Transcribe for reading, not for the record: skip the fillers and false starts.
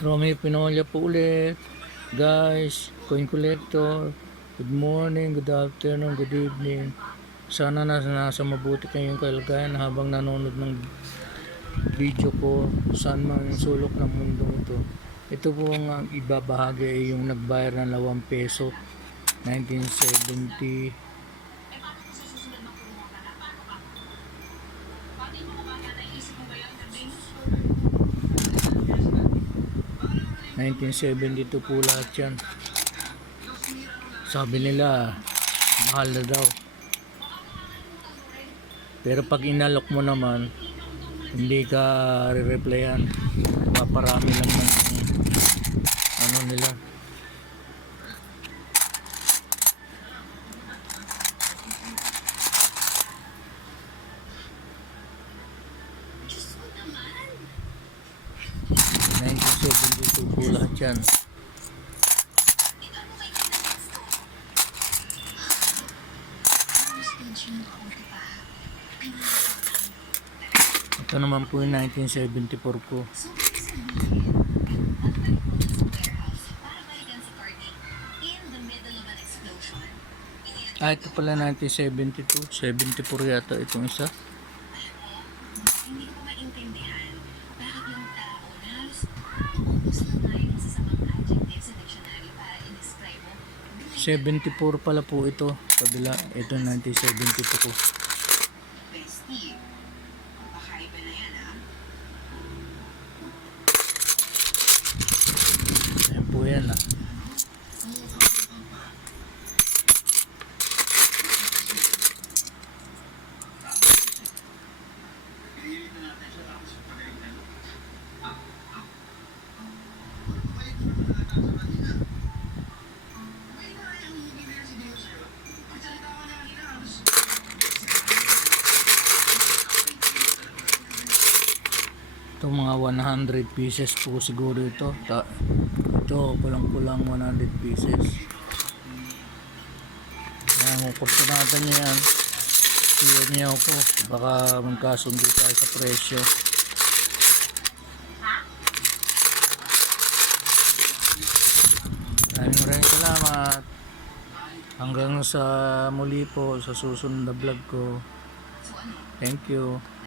Romy Pinolia po ulit. Guys, coin collector. Good morning, good afternoon, good evening. Sana nasa mabuti kayong kalagayan habang nanonood ng video ko saan man sulok ng mundo ito. Ito po ang ibabahagi ay yung nagbayar ng 2 peso 1970. 1972 po lahat yan. Sabi nila mahal na daw, pero pag inalok mo naman hindi ka re-replyan, paparami lang ng ano nila. Po lahat yan. Ito naman po yung 1974 ko. Ito pala 1972, 74 yata itong isa. 74 pala po ito. Kabila, ito 1972 ko. Ayan po yan ah. Ito mga 100 pieces po siguro ito. Ito kulang-kulang 100 pieces. Ayan, kukurso natin yan. Siya niya ako. Baka magkasundo tayo sa presyo. Maraming salamat. Hanggang sa muli po sa susunod na vlog ko. Thank you.